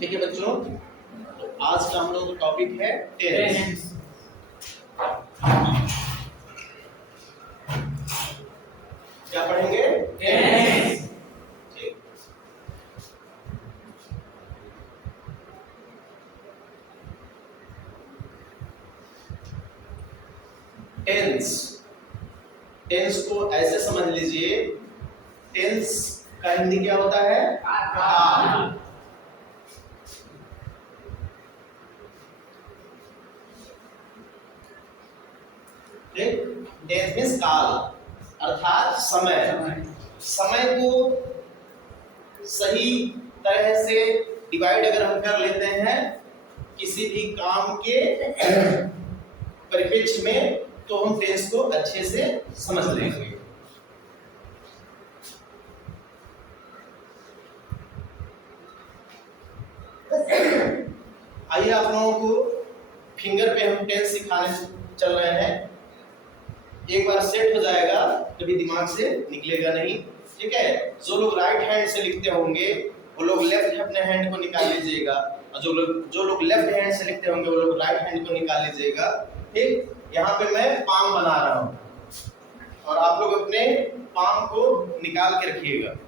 ठीक है बच्चों, तो आज का हम लोग का टॉपिक है टेंस। क्या पढ़ेंगे? टेंस। ठीक। टेंस, टेंस को ऐसे समझ लीजिए, टेंस का हिंदी क्या होता है? काल। टेंस मीन्स काल, अर्थात समय। समय को सही तरह से डिवाइड अगर हम कर लेते हैं किसी भी काम के परिप्रेक्ष्य में, तो हम टेंस को अच्छे से समझ लेंगे। आइए आप लोगों को फिंगर पे हम टेंस सिखाने चल रहे हैं। एक बार सेट हो जाएगा कभी दिमाग से निकलेगा नहीं, ठीक है? जो लोग राइट हैंड से लिखते होंगे वो लोग लेफ्ट अपने हैंड को निकाल लीजिएगा, और जो लोग लेफ्ट हैंड से लिखते होंगे वो लोग राइट हैंड को निकाल लीजिएगा। ठीक, यहाँ पे मैं पाम बना रहा हूँ और आप लोग अपने पाम को निकाल के रखिएगा।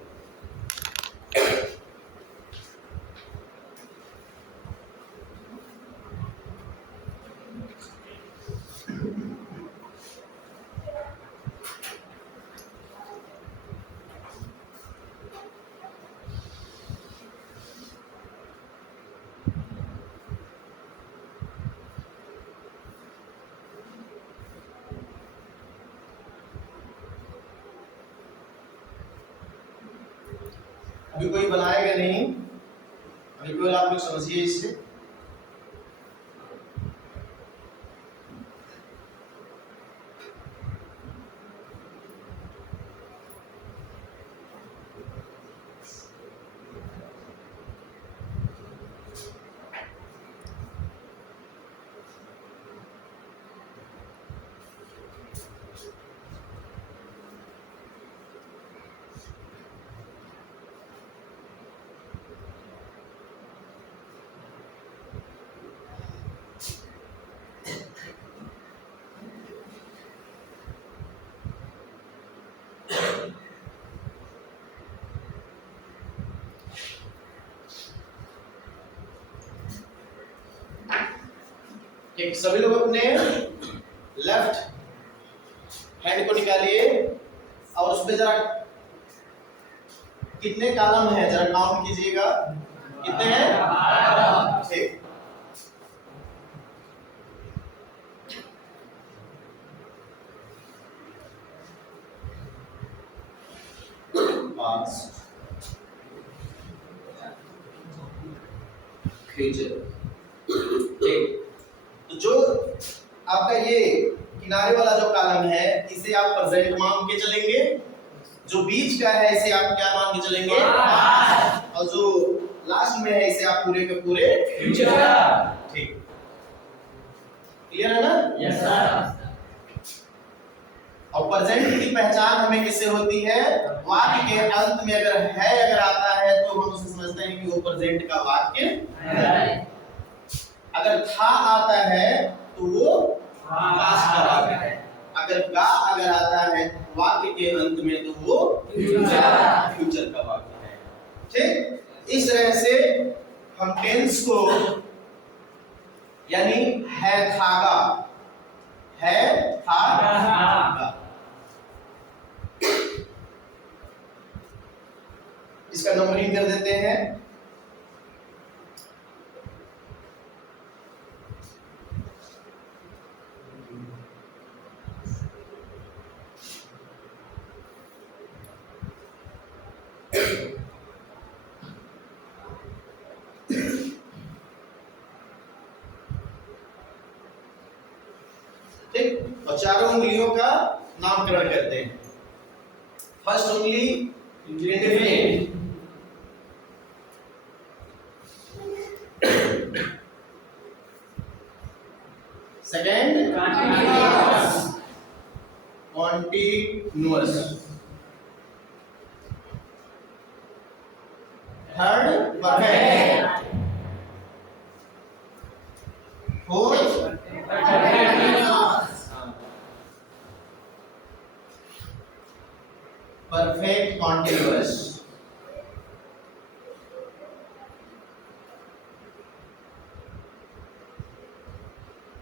अभी कोई बनाएगा नहीं, अभी कोई आप लोग समझिए इससे। ठीक, सभी लोग अपने लेफ्ट हैंड को निकालिए और उस पे जरा कितने कॉलम है जरा काउंट कीजिएगा, कितने हैं? ठीक, पांच, ठीक। तो जो आपका ये किनारे वाला जो कॉलम है इसे आप प्रेजेंट मान के चलेंगे, जो बीच का है इसे आप क्या मान के चलेंगे? और जो लास्ट में है इसे आप पूरे के पूरे फ्यूचर। ठीक, क्लियर है ना? Yes sir. और प्रेजेंट की पहचान हमें किससे होती है? वाक्य के अंत में अगर आता है तो हम उसे समझते हैं कि वो प्रेजेंट का वाक्य है। अगर था आता है तो वो पास्ट का वाक्य है। अगर आता है वाक्य के अंत में तो वो फ्यूचर का वाक्य है। ठीक, इस तरह से हम टेंस को यानी है थागा इसका नंबरिंग कर देते हैं। ठीक, और चारों उंगलियों का नामकरण करते हैं। फर्स्ट उंगली indefinite, second continuous, third perfect, force perfect continuous.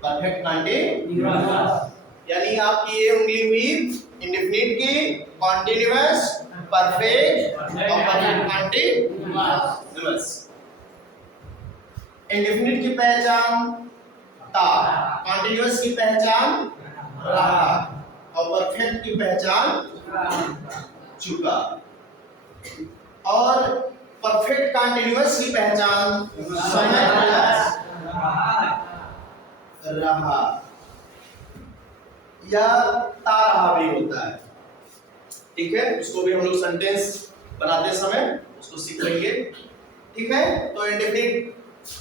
Perfect continuous यानी आपकी ये उंगली हुई इंडेफिनिट की, कॉन्टिन्यूअस, परफेक्ट और परफेक्ट कॉन्टिन्यूअस। इंडेफिनिट की पहचान ता, कॉन्टिन्यूअस की पहचान रहा और परफेक्ट की पहचान चुका। और परफेक्ट कॉन्टिन्यूअस की पहचान समय प्लस रहा या ता रहा भी होता है। ठीक है, उसको भी हम लोग सेंटेंस बनाते समय उसको सीख लेंगे। ठीक है, तो इंडेफिनिट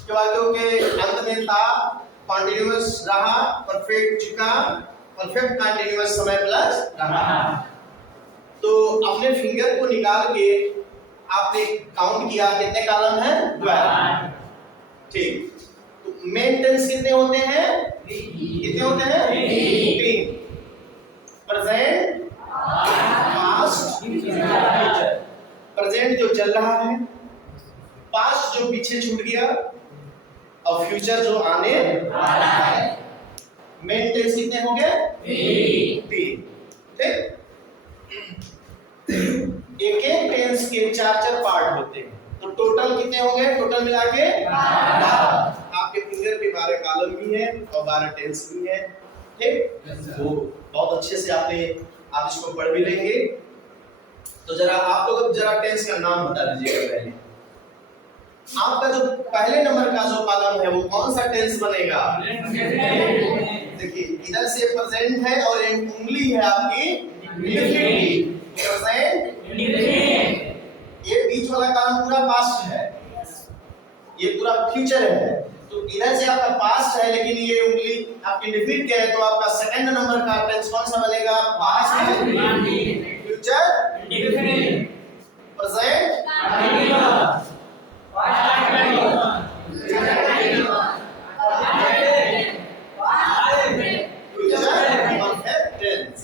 के वाक्यों के अंत में था, कॉन्टिन्यूअस रहा, परफेक्ट चुका, परफेक्ट कॉन्टिन्यूअस समय प्लस रहा। तो अपने फिंगर को निकाल के आपने काउंट किया, कितने कॉलम है? 12। ठीक, तो मेन टेंस कितने होते हैं? कितने होते हैं? 3। Present, past, future. प्रेजेंट जो चल रहा है, पास्ट जो पीछे छूट गया और फ्यूचर जो आने वाला है। मेन टेंस कितने हो गए? 3। ठीक, एक एक टेंस के 4-4 पार्ट होते हैं, तो टोटल कितने हो गए? टोटल मिला के 12। आपके फिंगर पे 12 कॉलम भी है और 12 टेंस भी है। ठीक, वो बहुत अच्छे से आप इसको पढ़ भी लेंगे। तो जरा आप लोग जरा टेंस का नाम बता दीजिएगा। पहले आपका जो पहले नंबर का जो कॉलम है वो कौन सा टेंस बनेगा? देखिए, इधर से प्रेजेंट है और एक उंगली है आपकी इंडेफिनिट, प्रेजेंट इंडेफिनिट। ये बीच वाला कॉलम पूरा पास्ट है, ये पूरा फ्यूचर है। तो इधर से आपका पास्ट है, लेकिन ये उंगली आपकी इंडेफिनिट क्या है, तो आपका सेकंड नंबर का टेंस कौन सा बनेगा? Past indefinite, future indefinite, present continuous, past continuous, future continuous, future perfect tense.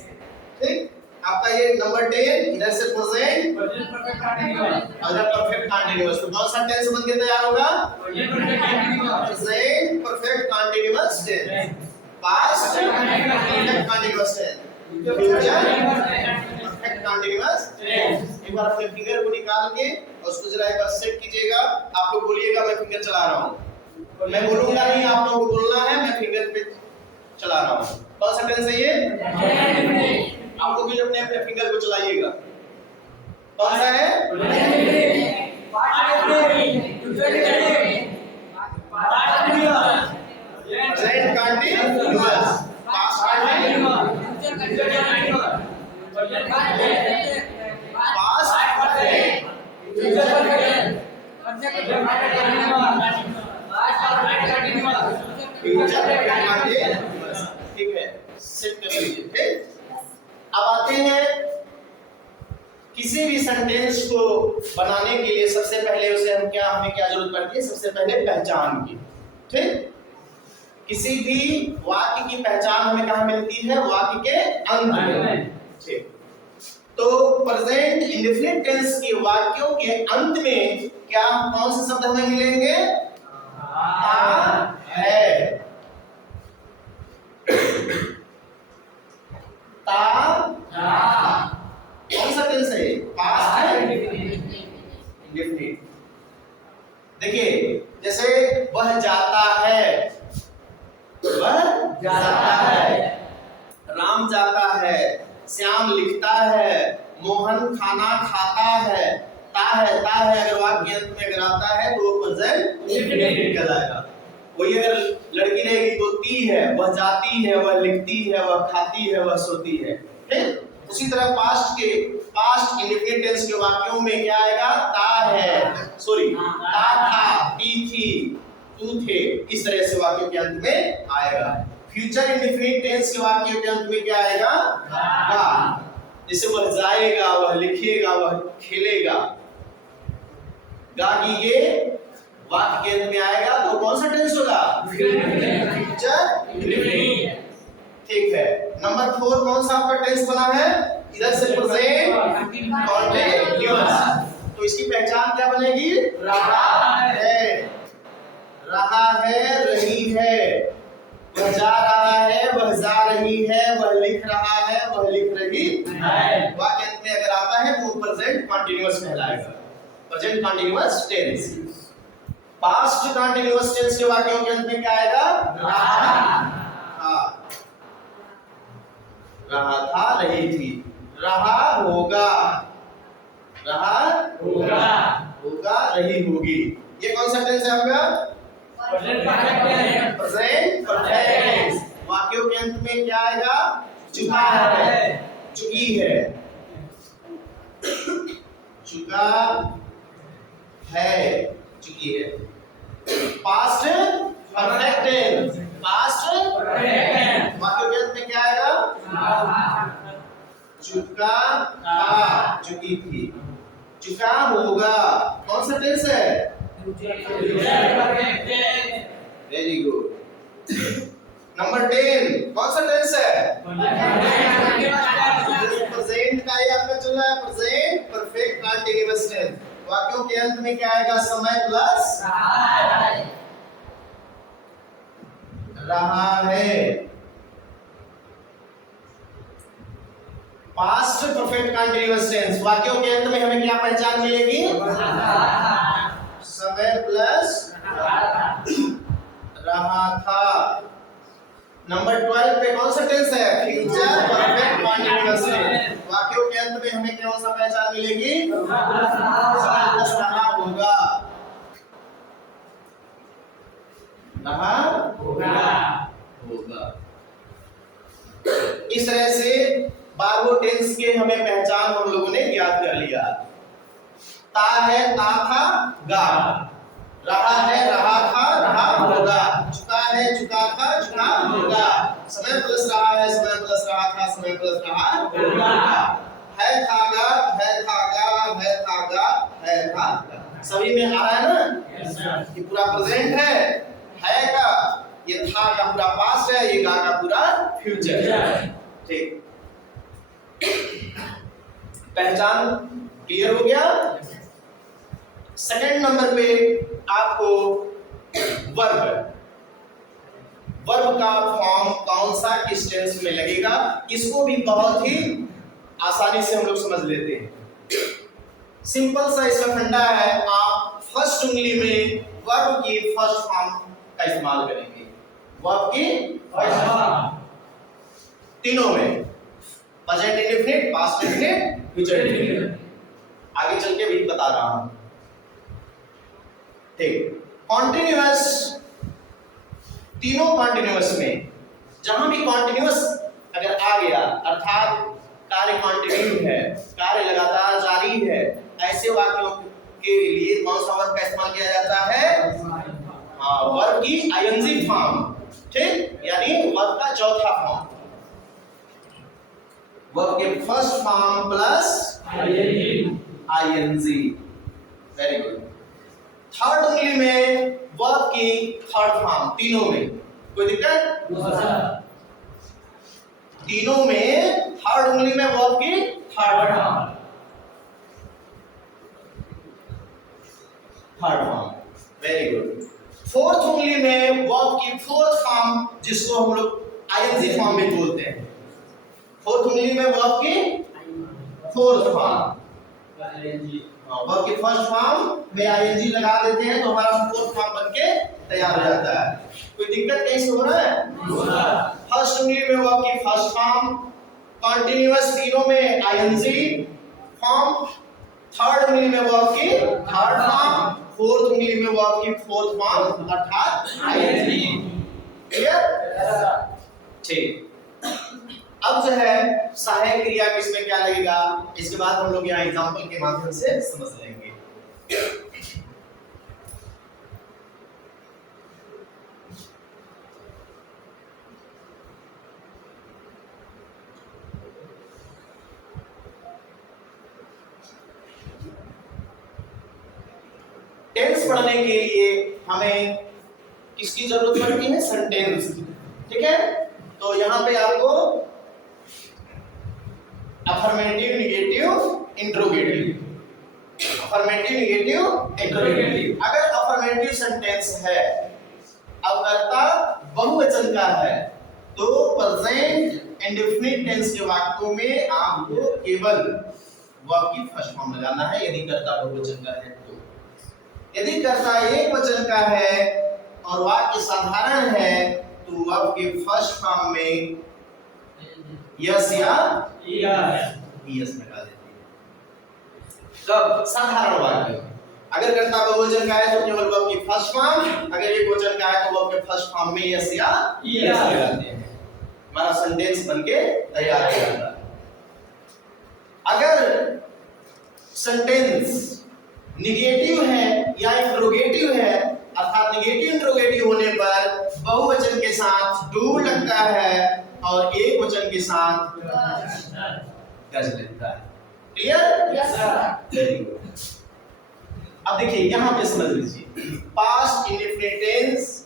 ठीक, आपका ये नंबर 10 इधर से प्रेजेंट परफेक्ट कंटीन्यूअस, अगर परफेक्ट कंटीन्यूअस, तो कौन सा टेंस बन के तैयार होगा? Present perfect continuous tense, past perfect continuous tense, future perfect continuous tense. एक बार अपने फिंगर को निकाल के और उसको जरा एक बार सेट कीजिएगा। आप लोग बोलिएगा मैं फिंगर चला रहा हूं, मैं बोलूंगा नहीं, आप लोगों को बोलना है मैं फिंगर पे चला रहा हूं। कौन सा टेंस है ये? आप लोग भी अपने अपने फिंगर को चलाइएगा। कौन सा है? Present continuous, past continuous, past perfect, future perfect, future continuous. ठीक है, सेट कर लीजिए। ठीक, अब आते हैं किसी भी सेंटेंस को बनाने के लिए सबसे पहले हमें क्या जरूरत पड़ती है? सबसे पहले पहचान की। ठीक, किसी भी वाक्य की पहचान हमें कहाँ मिलती है? वाक्य के अंत में। ठीक, तो प्रेजेंट इंडेफिनिट टेंस के वाक्यों के अंत में क्या कौन से शब्द हमें मिलेंगे? है, कौन सा टेंस है? पास्ट है, इंडेफिनिट। देखिए, जैसे वह जाता है, वह जाता है, राम जाता है, श्याम लिखता है, मोहन खाना खाता है। ता है अगर वाक्य अंत में अगर आता है तो वो प्रेजेंट इंडेफिनिट कहलाएगा। वही अगर लड़की रहेगी तो ती है, वह जाती है, वह लिखती है, वह खाती है, वह सोती है। ठीक, उसी तरह पास्ट इंडेफिनिट टेंस के वाक्यों में क्या आएगा? ता है, सॉरी ता था, ती थी, तू थे, इस तरह से वाक्यों के अंत में आएगा। फ्यूचर इंडेफिनिट टेंस के वाक्यों के अंत में क्या आएगा? गा, जैसे वह जाएगा, वह लिखेगा, वह खेलेगा। गागीगे वाक्य के अंत में आएगा तो कौन सा टेंस होगा? ठीक है। नंबर 4 कौन सा आपका टेंस बना है? इधर से प्रेजेंट कॉन्टिन्यूअस। तो इसकी पहचान क्या बनेगी? रहा है, रहा है, रही है, वह जा रहा है, वह जा रही है, वह लिख रहा है, वह लिख रही है। वाक्य अंत में अगर आता है तो प्रेजेंट कॉन्टिन्यूअस कहलाएगा, present continuous tense. Past continuous tense के वाक्यों के अंत में क्या आएगा? रहा था, रही थी, रहा होगा, रहा होगा, होगा, रही होगी। ये कौन सा टेंस है आपका? Present perfect. वाक्यों के अंत में क्या आएगा? चुका है, चुकी है, चुका है, चुकी है। Past perfect tense, past perfect. वाक्यों के अंत में क्या आएगा? चुका था, चुकी थी, चुका होगा। कौन सा टेंस है? Very good. नंबर 10 कौन सा टेंस है? प्रेजेंट का ही आपका चल रहा है, प्रेजेंट परफेक्ट कंटीन्यूअस टेंस। वाक्यों के अंत में क्या आएगा? समय प्लस रहा है। पास्ट परफेक्ट कंटीन्यूअस टेंस, वाक्यों के अंत में हमें क्या पहचान मिलेगी? समय प्लस रहा था। नंबर 12 पे कौन सा टेंस है? Future perfect continuous tense. वाक्यों के अंत में हमें कौन सा पहचान मिलेगी? समय प्लस रहा होगा, रहा होगा। इस तरह से 12 टेंस के हमें पहचान हम लोगों ने याद कर लिया। ता है, ता था, गा। रहा है, रहा था, रहा होगा। चुका है, चुका था, चुका होगा। समय प्लस रहा है, समय प्लस रहा था, समय प्लस रहा होगा। है, थागा, है, थागा, है, थागा, है, थागा। सभी में आ रहा है ना? ये पूरा प्रेजेंट है का, ये था का पूरा पास्ट है, ये गा का पूरा फ्यूचर है। ठीक, पहचान क्लियर हो गया? सेकंड नंबर पे आपको वर्ब, वर्ब का फॉर्म कौन सा किस टेंस में लगेगा, इसको भी बहुत ही आसानी से हम लोग समझ लेते हैं। सिंपल सा इसका फंडा है, आप फर्स्ट उंगली में वर्ब की फर्स्ट फॉर्म का इस्तेमाल करेंगे। वर्ब की फर्स्ट फॉर्म तीनों में, present indefinite, past indefinite, future indefinite. आगे चल के भी बता रहा हूं। ठीक, कॉन्टिन्यूअस, तीनों कॉन्टिन्यूअस में जहां भी कॉन्टिन्यूअस अगर आ गया, अर्थात कार्य कॉन्टिन्यू है, कार्य लगातार जारी है, ऐसे वाक्यों के लिए कौन सा वर्ब का इस्तेमाल किया जाता है? वर्ब की आईएनजी फॉर्म। ठीक, यानी वर्ब का चौथा फॉर्म, वर्ब के first form plus ING. Very good. Third उंगली में वर्ब की थर्ड फॉर्म, तीनों में कोई दिक्कत? तीनों में थर्ड उंगली में वर्ब की third form, third form. Very good. Fourth उंगली में वर्ब की फोर्थ फॉर्म, जिसको हम लोग आईएनजी फॉर्म में बोलते हैं। फोर्थ उंगली में वर्ब की फोर्थ फॉर्म, वर्ब की फर्स्ट फॉर्म में आईएनजी लगा देते हैं तो हमारा फोर्थ फॉर्म बनके तैयार हो जाता है। कोई दिक्कत कहीं से हो रहा है? फर्स्ट उंगली में वर्ब की फर्स्ट फॉर्म, कंटीन्यूअस तीनों में आईएनजी फॉर्म, थर्ड उंगली में वर्ब की थर्ड फॉर्म, फोर्थ उंगली में वर्ब की फोर्थ फॉर्म अर्थात आईएनजी। क्लियर? ठीक, अब जो है सहायक क्रिया किसमें क्या लगेगा, इसके बाद हम लोग यहाँ एग्जांपल के माध्यम से समझ लेंगे। टेंस पढ़ने के लिए हमें किसकी जरूरत पड़ती है? सेंटेंस। ठीक है, तो यहाँ पे आपको affirmative, negative, interrogative, affirmative, negative, interrogative. अगर अफर्मेटिव सेंटेंस है, अब कर्ता बहुवचन का है, तो प्रेजेंट इंडेफिनिट टेंस के वाक्यों में आपको केवल वर्ब की फर्स्ट फॉर्म लगाना है, यदि कर्ता बहुवचन का है तो। यदि कर्ता एक वचन का है और वाक्य साधारण है, तो वर्ब के फर्स्ट फॉर्म में यस या यस लगा देते हैं। कब? साधारण वाक्य। अगर कर्ता बहुवचन का है तो केवल वर्ब की फर्स्ट फॉर्म, अगर एक वचन का है तो वर्ब के फर्स्ट फॉर्म में यस या यस लगाते हैं, हमारा सेंटेंस बनके तैयार हो जाता है। अगर सेंटेंस निगेटिव है या इंट्रोगेटिव है, अर्थात निगेटिव इंट्रोगेटिव होने पर बहुवचन के साथ डू लगता है और एक वचन के साथ डज लगता है। Clear? Yes sir. Very good. अब देखिए यहां पे समझ लीजिए, पास्ट इंडेफिनिट टेंस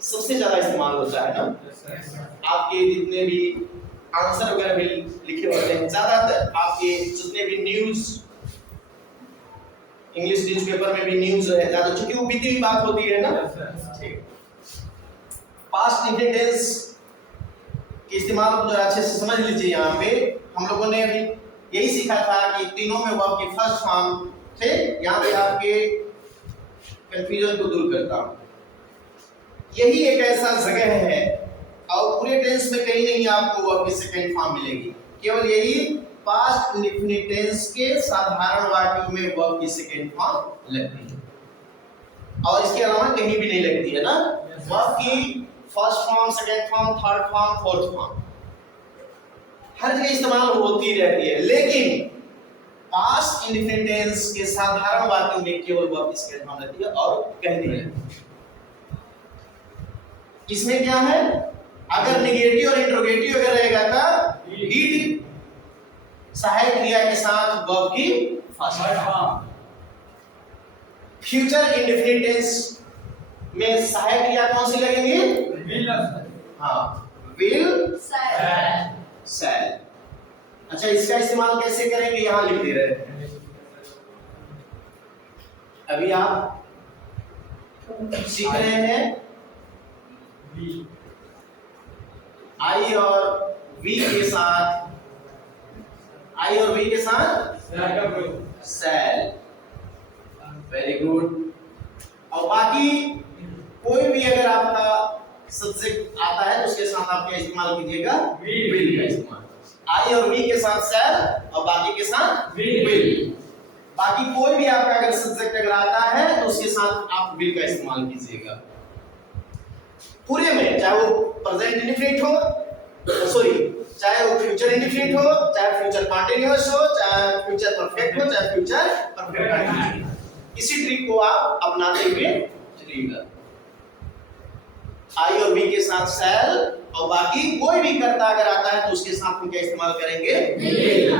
सबसे ज्यादा इस्तेमाल होता है ना। आपके जितने भी आंसर वगैरह भी लिखे होते हैं, ज्यादातर आपके जितने भी न्यूज, इंग्लिश न्यूज़पेपर में भी न्यूज है ज्यादा, क्योंकि वो बीती हुई बात होती है ना। ठीक, पास्ट इंडेफिनिट टेंस के इस्तेमाल को अच्छे से समझ लीजिए। यहाँ पे हम लोगों ने अभी यही सीखा था कि तीनों में वर्ब की फर्स्ट फॉर्म थे। यहाँ पे आपके कंफ्यूजन को दूर करता हूँ। यही एक ऐसा जगह है और पूरे टेंस में कहीं नहीं आपको वर्ब की सेकंड फॉर्म मिलेगी, केवल यही पास्ट इंडेफिनिट टेंस के साधारण वाक्यों में वर्ब की सेकंड फॉर्म लगती है, और इसके अलावा कहीं भी नहीं लगती है ना। वर्ब की first form, second form, third form, fourth form हर जगह इस्तेमाल होती रहती है, लेकिन पास्ट इंडेफिनिट टेंस के साधारण वाक्यों में केवल वर्ब की सेकंड फॉर्म लगती है और कहीं नहीं लगती। इसमें क्या है? अगर नेगेटिव और इंट्रोगेटिव अगर रहेगा तो डीड सहायक क्रिया के साथ वर्ब की first form. Future indefinite tense में सहायक क्रिया कौन सी लगेंगी? विल। हाँ, विल, शैल। अच्छा, इसका इस्तेमाल कैसे करेंगे यहां लिख दे रहे हैं। अभी आप सीख रहे हैं आई और वी के साथ, आई और वी के साथ सेल। Very good. और बाकी कोई भी अगर आपका सब्जेक्ट आता है तो उसके साथ आप क्या इस्तेमाल कीजिएगा? विल का इस्तेमाल। आई और वी के साथ सेल और बाकी के साथ विल। बाकी कोई भी आपका अगर सब्जेक्ट अगर आता है तो उसके साथ आप विल का इस्तेमाल कीजिएगा। पूरे में, चाहे वो प्रेजेंट इंडेफिनिट हो, सॉरी, चाहे वो फ्यूचर इंडेफिनिट हो, चाहे फ्यूचर कंटीन्यूअस हो, चाहे फ्यूचर परफेक्ट हो, चाहे फ्यूचर परफेक्ट कंटीन्यूअस, इसी ट्रिक को आप अपनाते हुए चलिएगा। आई और वी के साथ सेल और बाकी कोई भी कर्ता अगर आता है तो उसके साथ हम क्या इस्तेमाल करेंगे? विल।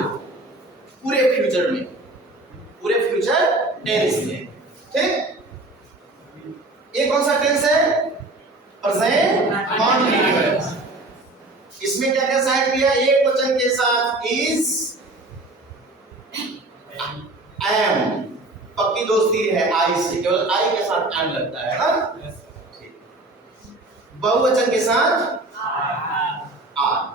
पूरे फ्यूचर में, पूरे फ्यूचर टेंस में। ठीक, ये कौन सा टेंस है? Present continuous. इसमें क्या क्या सहायक क्रिया? एक वचन के साथ इज, एम, पक्की दोस्ती है आई से, केवल आई के साथ एम लगता है ना। बहुवचन के साथ आर।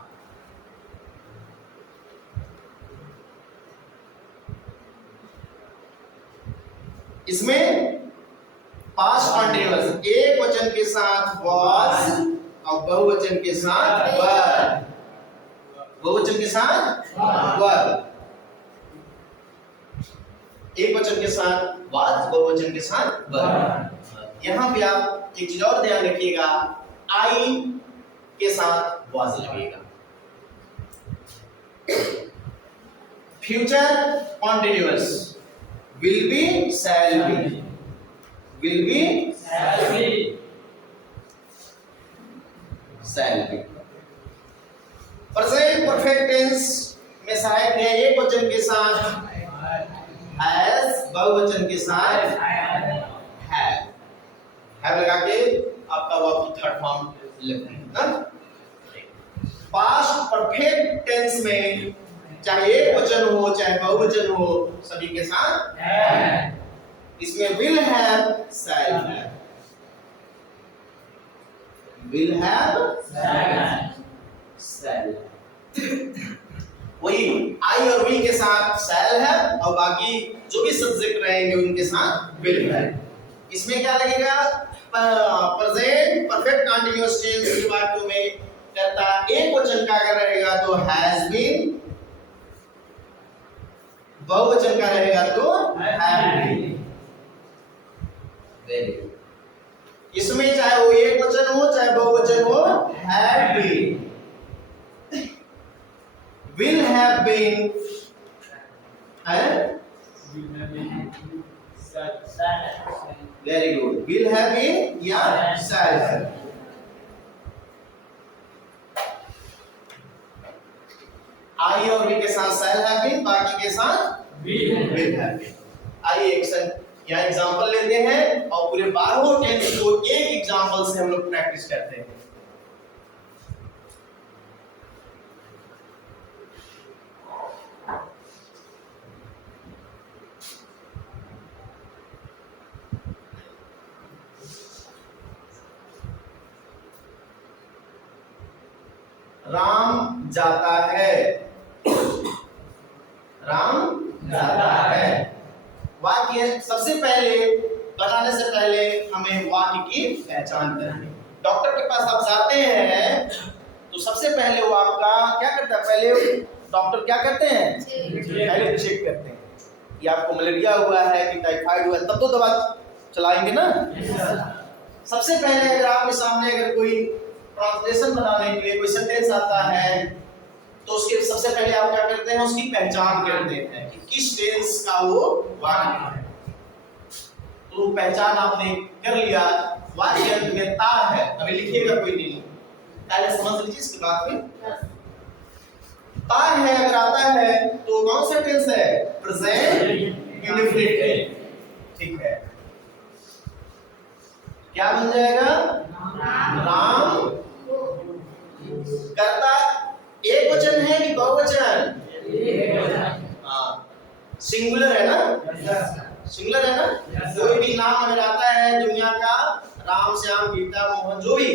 इसमें पास्ट कंटीन्यूअस एक वचन के साथ वाज और बहुवचन के साथ वर, बहुवचन के साथ वर, एक वचन के साथ वाज, बहुवचन के साथ वर। यहां पे आप एक चीज और ध्यान रखिएगा, आई के साथ वाज लगेगा। Future continuous will be, shall be, will be, shall be, shall be। Present perfect tense में सहायक है एक वचन के साथ हैज बहुवचन के साथ हैव लगा के आपका वर्ब की थर्ड फॉर्म लिखना है ना। पास्ट परफेक्ट टेंस में चाहे एक वचन हो चाहे बहुवचन हो सभी के साथ है। इसमें will have shall have, will have shall, वही आई और वी के साथ शैल है और बाकी जो भी सब्जेक्ट रहेंगे उनके साथ विल है। इसमें क्या लगेगा, प्रेजेंट परफेक्ट कंटीन्यूअस टेंस के वाक्यों में करता एक वचन का अगर रहेगा तो हैज बीन, बहुवचन का रहेगा तो हैव बीन। Very good. इसमें चाहे वो एक वचन हो चाहे बहुवचन हो, have been, will have been है, very good, will have been या shall have। आई और वी के साथ shall have been, बाकी के साथ will have been। आइए एक्शन या एग्जांपल लेते हैं और पूरे 12 टेंस को एक एग्जांपल से हम लोग प्रैक्टिस करते हैं। राम जाता है, राम जाता है। वाक्य सबसे पहले बनाने से पहले हमें वाक्य की पहचान करनी। डॉक्टर के पास आप जाते हैं तो सबसे पहले वो आपका क्या करता है, पहले डॉक्टर क्या करते हैं, पहले चेक करते हैं कि आपको मलेरिया हुआ है कि टाइफाइड हुआ है, तब तो दवा चलाएंगे ना। सबसे पहले अगर आपके सामने अगर कोई ट्रांसलेशन बनाने के लिए कोई सेंटेंस आता है तो उसके सबसे पहले आप क्या करते हैं, उसकी पहचान करते हैं कि किस टेंस का वो वाक्य है। तो पहचान आपने कर लिया, वाक्य अंत में ता है, अभी लिखिएगा कोई नहीं, पहले समझ लीजिए इसके बाद में ता है अगर आता है तो कौन सा टेंस है, प्रेजेंट इंडेफिनिट टेंस। ठीक है, क्या बन जाएगा, राम करता एक वचन है कि बहुवचन, सिंगुलर है ना, सिंगुलर है ना। कोई भी नाम अगर आता है दुनिया का, राम श्याम गीता मोहन जो भी,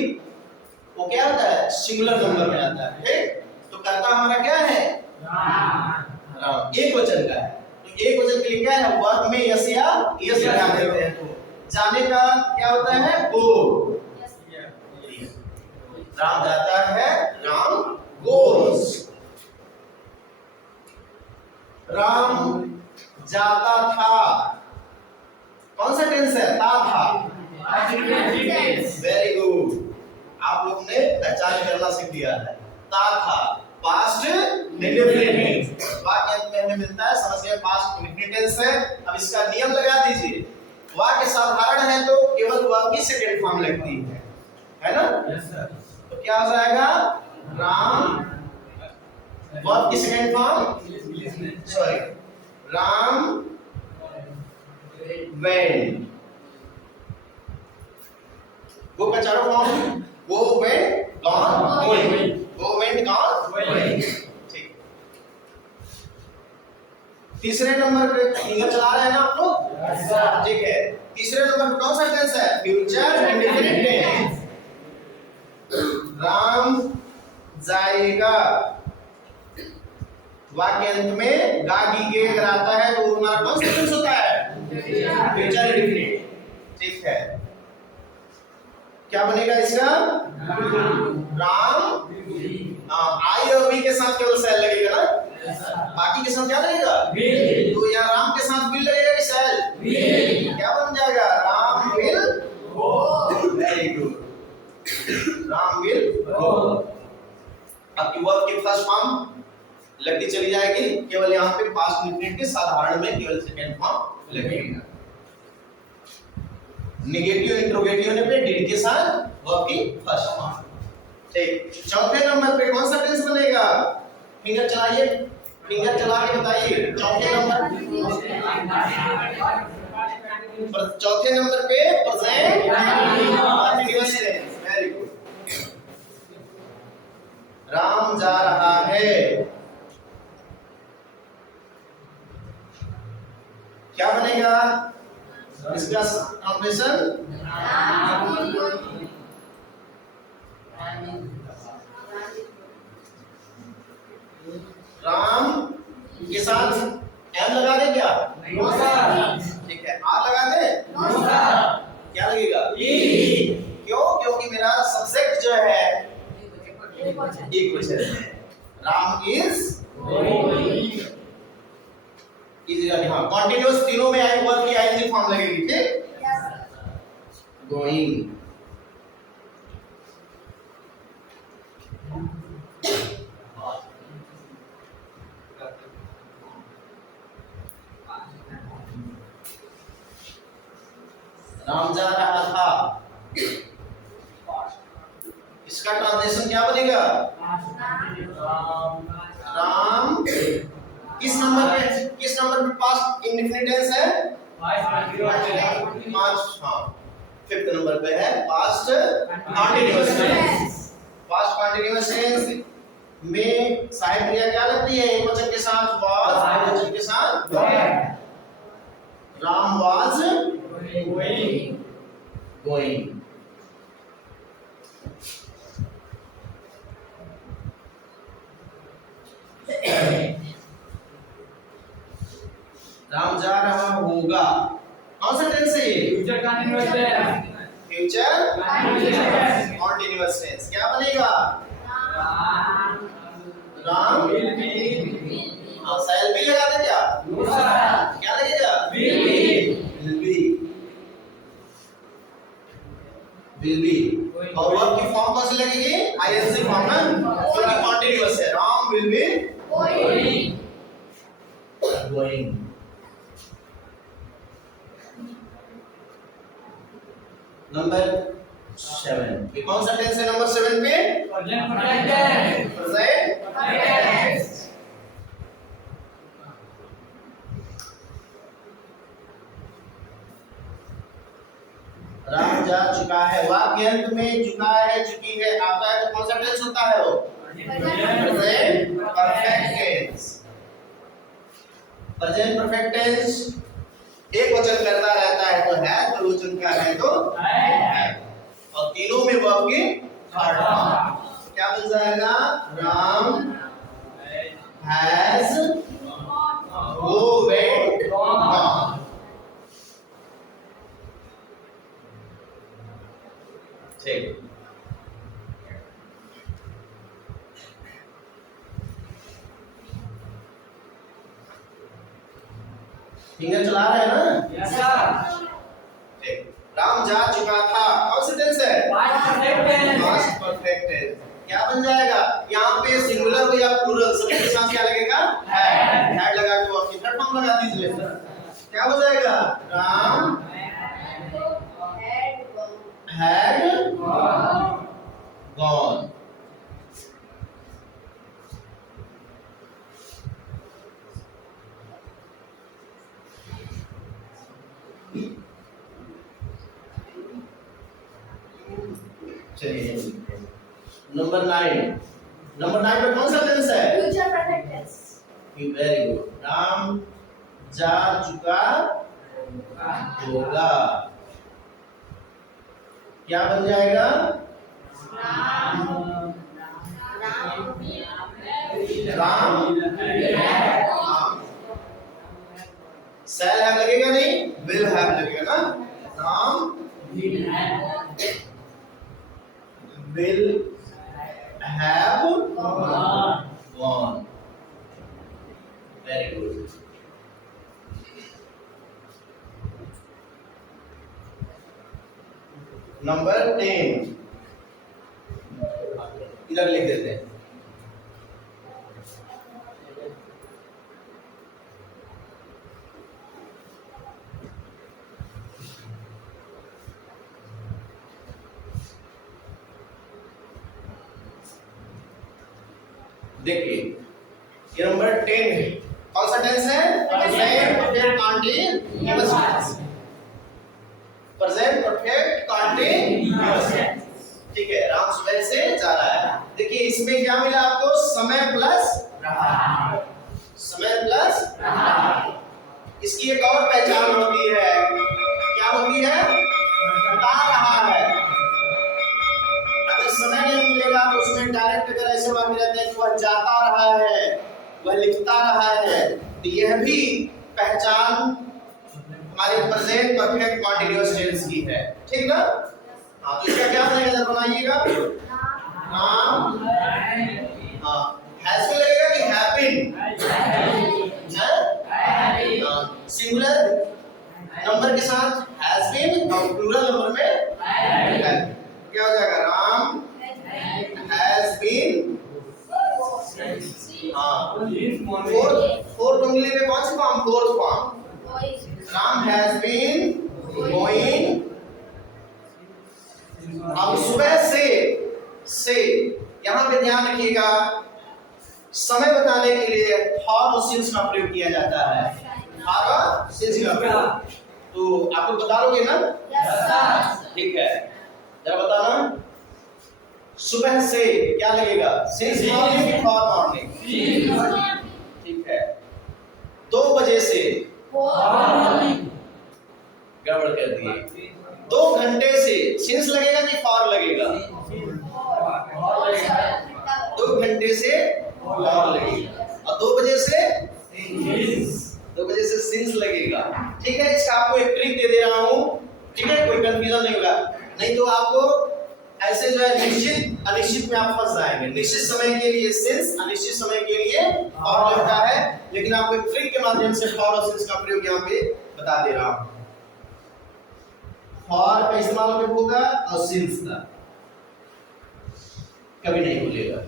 वो क्या होता है, सिंगुलर नंबर में आता है। तो करता हमारा क्या है, राम एक वचन का है। तो एक वचन के लिए क्या है, वर्ब में यस या यस लगा देते हैं। तो जाने का क्या होता है, गो, राम जाता है, राम गोस। राम जाता था, कौन सा टेंस है, ता था। वेरी गुड, आप लोग ने पहचान करना सीख लिया है। ता था पास्ट इंडेफिनिट टेंस, वाक्य अंत में हमें मिलता है, समझ गए, पास्ट इंडेफिनिट टेंस है। अब इसका नियम लगा दीजिए, वाक्य साधारण है तो केवल वर्ब की सेकंड फॉर्म लगती है ना। Yes sir. तो क्या हो जाएगा, राम, वर्ब की second form, sorry, Ram went, go का चारों form, go went gone going, go went gone going. ठीक, तीसरे नंबर पे फिंगर चला रहे हैं ना आप लोग, ठीक है। तीसरे नंबर पे कौन सा टेंस है, फ्यूचर इंडेफिनिट टेंस। राम जाएगा, वाक्य अंत में गागी के अगर आता है तो हमारा कौन सा टेंस होता है, फ्यूचर इंडेफिनिट। ठीक है, क्या बनेगा इसका, राम। आई और वी के साथ केवल शैल लगेगा ना, बाकी के साथ क्या लगेगा, विल। तो यहाँ राम के साथ विल लगेगा कि शैल, विल। क्या बन जाएगा, Ram will go. Very good, Ram will go. आपकी वर्ब की फर्स्ट फॉर्म लगती चली जाएगी, केवल यहाँ पे पास्ट इंडेफिनिट के साधारण में केवल सेकंड फॉर्म लगेगा। नेगेटिव इंट्रोगेटिव ने पे डिड के साथ वर्ब की फर्स्ट फॉर्म। ठीक, चौथे नंबर पे कौन सा टेंस बनेगा, फिंगर चलाइए, फिंगर चला के बताइए चौथे नंबर पे present continuous tense. Very good. Ram जा रहा है, क्या बनेगा इसका ट्रांसलेशन? राम के साथ एम लगा दे क्या? ठीक है। आर लगा दे? क्या लगेगा? क्यों? क्योंकि मेरा सब्जेक्ट जो है एक वचन है। Ram is going. हाँ, कॉन्टिन्यूअस तीनों में आई वर्ब की आईएनजी फॉर्म लगेगी। ठीक, गोइंग। राम जा रहा था, इसका ट्रांसलेशन क्या बनेगा? राम किस नंबर पे पास्ट इंडेफिनिट टेंस है? पांच। हाँ, फिफ्थ नंबर पे है past continuous tense. Past continuous tense में सहायक क्रिया क्या लगती है? एक वचन के साथ वाज, एक वचन के साथ वर। Ram was going. राम जा रहा होगा, कौन सा टेंस है ये? Future continuous tense. क्या बनेगा? Ram will be. हाँ, शैल बी लगा दे क्या? क्या लगेगा? Will be. और वर्ब की फॉर्म कौन सी लगेगी? आईएनजी फॉर्म ना, क्योंकि कंटीन्यूअस है। Ram will be going. Number 7 कौन सा टेंस है? नंबर 7 पे प्रेजेंट। राम जा चुका है, वाक्य अंत में चुका है, चुकी है आता है तो कौन सा टेंस होता है? वो present perfect tense. Present perfect tense एक वचन करता रहता है तो है, दो वचन का है तो है, और तीनों में वर्ब की थर्ड फॉर्म। क्या बन जाएगा? Ram has go went gone. ठीक, फिंगर चला रहे हैं ना? Yes sir. ठीक, राम जा चुका था, कौन सा टेंस है? Past perfect tense. क्या बन जाएगा? यहाँ पे सिंगुलर हो या प्लूरल सभी के साथ क्या लगेगा? हैड लगा के आपकी थर्ड फॉर्म लगा दीजिए। क्या हो जाएगा? Ram had gone. चलिए नंबर 9 पे कौन सा टेंस है? Future perfect tense. Very good. Ram जा चुका होगा, क्या बन जाएगा? राम शैल हैव लगेगा नहीं, विल हैव लगेगा ना। Ram will have gone. Very good. Number 10 इधर लिख देते हैं। देखिए ये नंबर 10 है। कौन सा टेंस है? Present perfect continuous tense. Present perfect continuous tense. ठीक है, राम सुबह से जा रहा है। देखिए इसमें क्या मिला आपको? समय प्लस रहा। समय प्लस रहा। इसकी एक और पहचान होती है, क्या होती है? बता रहा है। अगर समय नहीं मिलेगा तो उसमें डायरेक्ट अगर ऐसे वाक्य रहते हैं कि वह जाता रहा है, वह लिखता रहा है, तो यह भी पहचान हमारे प्रेजेंट परफेक्ट कंटीन्यूअस टेंस की है। ठीक ना? हाँ, तो इसका क्या बनेगा जब बनाइएगा? नाम। हाँ, हैज में लगेगा कि हैपन? सिंगुलर नंबर के साथ हैज बीन और प्लूरल नंबर में हैव। क्या हो जाएगा? Ram has been. हाँ, फोर्थ उंगली में कौन सी फॉर्म? Fourth form. Ram has been going. अब सुबह से यहां पे ध्यान रखिएगा, समय बताने के लिए फॉर और सिंस का प्रयोग किया जाता है। फॉर और सिंस का प्रयोग, तो आप लोग बता लोगे ना? ठीक है, जरा बताना। सुबह से क्या लगेगा? सिंस मॉर्निंग की फॉर मॉर्निंग? ठीक है। 2 बजे से गड़बड़ कर दिए। 2 घंटे से सिंस लगेगा कि फॉर लगेगा? 2 घंटे से फॉर लगेगा और 2 बजे से सिंस लगेगा। ठीक है, इसका आपको एक ट्रिक दे दे रहा हूं, ठीक है, कोई कंफ्यूजन नहीं होगा। नहीं तो आपको ऐसे जो है निश्चित अनिश्चित में आप फंस जाएंगे। निश्चित समय के लिए सिंस, अनिश्चित समय के लिए फॉर लगता है, लेकिन आपको एक ट्रिक के माध्यम से फॉर और सिंस का प्रयोग यहाँ पे बता दे रहा हूं। फॉर का इस्तेमाल कब होगा और सिंस का कभी नहीं भूलिएगा।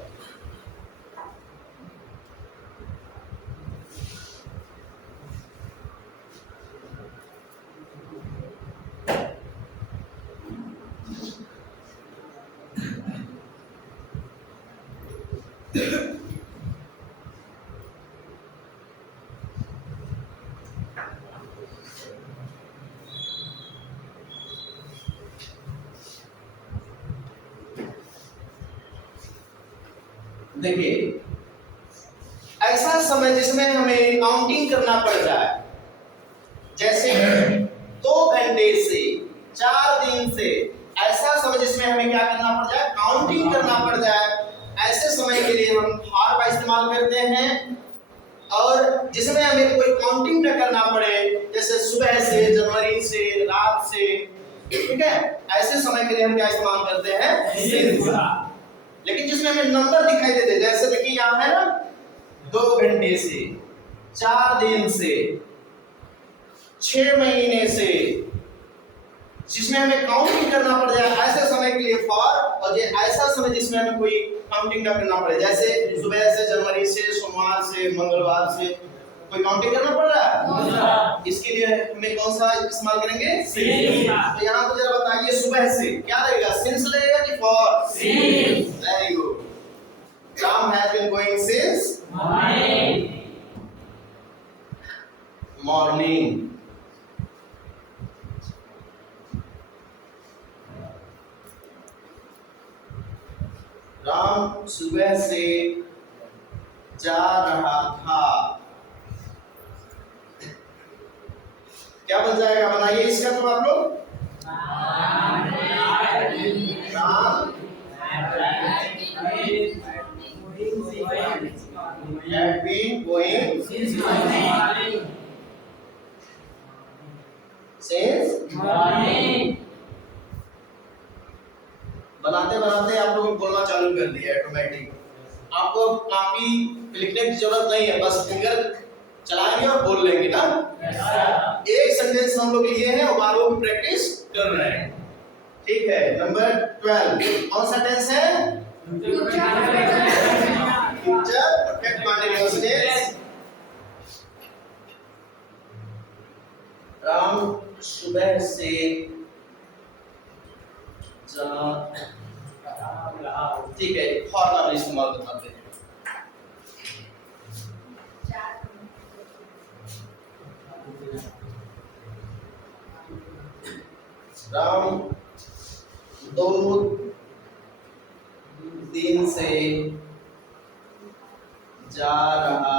देखिए, ऐसा समय जिसमें हमें काउंटिंग करना पड़ जाए, जैसे 2 घंटे से, 4 दिन से, ऐसा समय जिसमें हमें क्या करना पड़ जाए? काउंटिंग करना पड़ जाए, ऐसे समय के लिए हम फॉर का इस्तेमाल करते हैं। और जिसमें हमें कोई काउंटिंग न करना पड़े, जैसे सुबह से, जनवरी से, रात से, ठीक है, ऐसे समय के लिए हम क्या इस्तेमाल करते हैं? सिंस। लेकिन जिसमें हमें नंबर दिखाई देते, जैसे देखिए यहाँ है ना, 2 घंटे से, 4 दिन से, 6 महीने से, जिसमें हमें काउंटिंग करना पड़ जाए, ऐसे समय के लिए फॉर। और ये ऐसा समय जिसमें हमें कोई काउंटिंग ना करना पड़े, जैसे सुबह से, जनवरी से, सोमवार से, मंगलवार से, कोई काउंटिंग करना पड़ रहा है, इसके लिए हमें कौन सा इस्तेमाल करेंगे? सिंस। तो यहाँ पे जरा बताइए, सुबह से क्या लगेगा? सिंस लगेगा कि for? Since. Very good. Ram has been going since morning. Ram सुबह से जा रहा था। क्या बन जाएगा? बनाइए इसका तो आप लोग। Ram had been going since morning। बनाते बनाते आप लोगों को बोलना चालू कर दिया ऑटोमेटिक। आपको कॉपी लिखने की जरूरत नहीं है, बस फिंगर चलाएंगे और बोल लेंगे ना। एक सेंटेंस हम लोग लिए हैं और बारों की प्रैक्टिस कर रहे हैं। ठीक है, नंबर 12 कौन सा टेंस है? Future perfect continuous tense. Ram सुबह से ठीक है, फॉर का भी इस्तेमाल बताते हैं। राम 2 दिन से जा रहा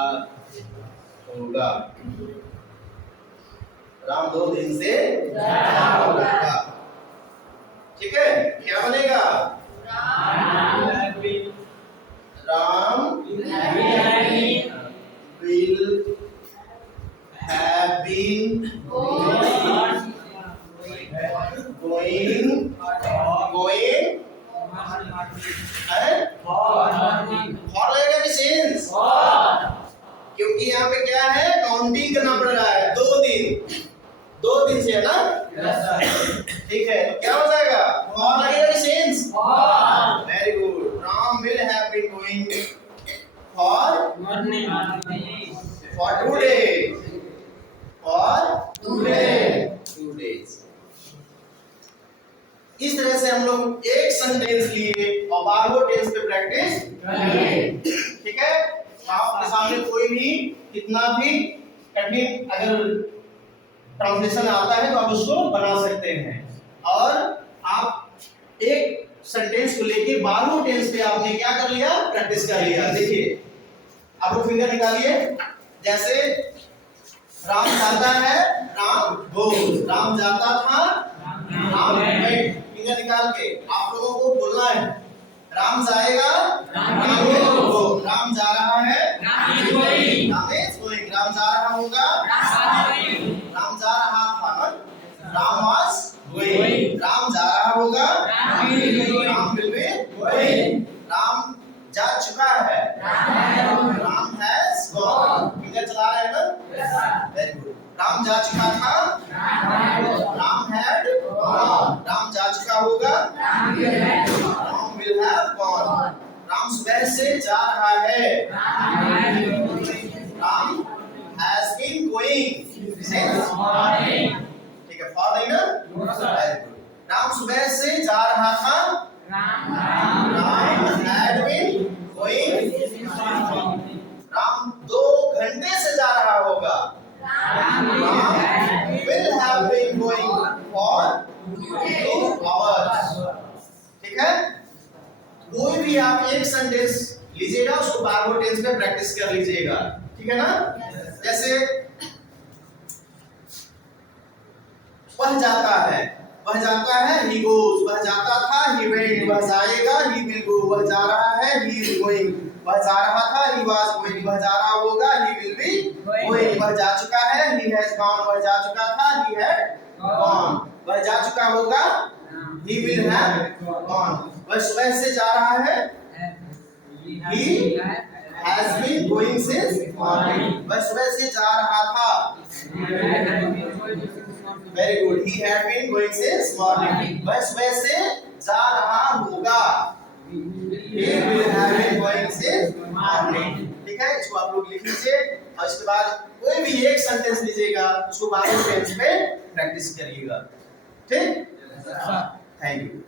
होगा। राम 2 दिन से जा रहा होगा। ठीक है, क्या बनेगा? Ram will have been going for लगेगा कि सिंस? क्योंकि यहाँ पे क्या है, काउंटिंग करना पड़ रहा है। 2 दिन से है ना? ठीक है, तो क्या हो जाएगा? फॉर लगेगा कि since? Very good. Ram will have been going for 2 days। for 2 days। इस तरह से हम लोग एक सेंटेंस लिए और बारहो टेंस पे प्रैक्टिस करेंगे। ठीक है, आपके सामने कोई भी कितना भी कठिन अगर ट्रांसलेशन आता है तो आप उसको बना सकते हैं। और आप एक सेंटेंस को लेके बारहो टेंस पे आपने क्या कर लिया, प्रैक्टिस कर लिया। देखिए, आप लोग फिंगर निकालिए। जैसे राम जाता है, राम गोes। राम जाता था, राम went। फिंगर निकाल के आप लोगों को बोलना है, राम जाएगा, राम गो। राम जा रहा है, राम is going। राम जा रहा होगा, राम जा रहा था, राम was going। राम जा रहा होगा, Ram will be going। Ram जा चुका है, राम has gone। फिंगर चला रहे हैं ना? Very good. राम जा चुका था, राम had gone। राम जा चुका होगा, Ram will have gone। Ram सुबह से जा रहा है, Ram has been going since morning। ठीक है, फॉर नहीं ना? Very good. राम सुबह से जा रहा था, Ram had been going। Ram 2 घंटे से जा रहा होगा, Ram will have been going for 2 hours। ठीक है, कोई भी आप एक सेंटेंस लीजिएगा, उसको बारहो टेंस में प्रैक्टिस कर लीजिएगा। ठीक है ना? जैसे वह जाता है, he goes। वह जाता था, he went। वह जाएगा, he will go। वह जा रहा है, he is going। वह जा रहा था, he was going। वह जा रहा होगा, he will be going। वह जा चुका है, he has gone। वह जा चुका था, he had gone। वह जा चुका होगा, he will have gone। वह सुबह से जा रहा है, he has been going since morning। वह सुबह से जा रहा था, very good. he had been going since morning। वह सुबह से जा रहा होगा, he will have been going since morning। ठीक है, इसको आप लोग लिख लीजिए और इसके बाद कोई भी एक सेंटेंस लीजिएगा, उसको बारहो टेंस पे प्रैक्टिस करिएगा। ठीक, थैंक यू।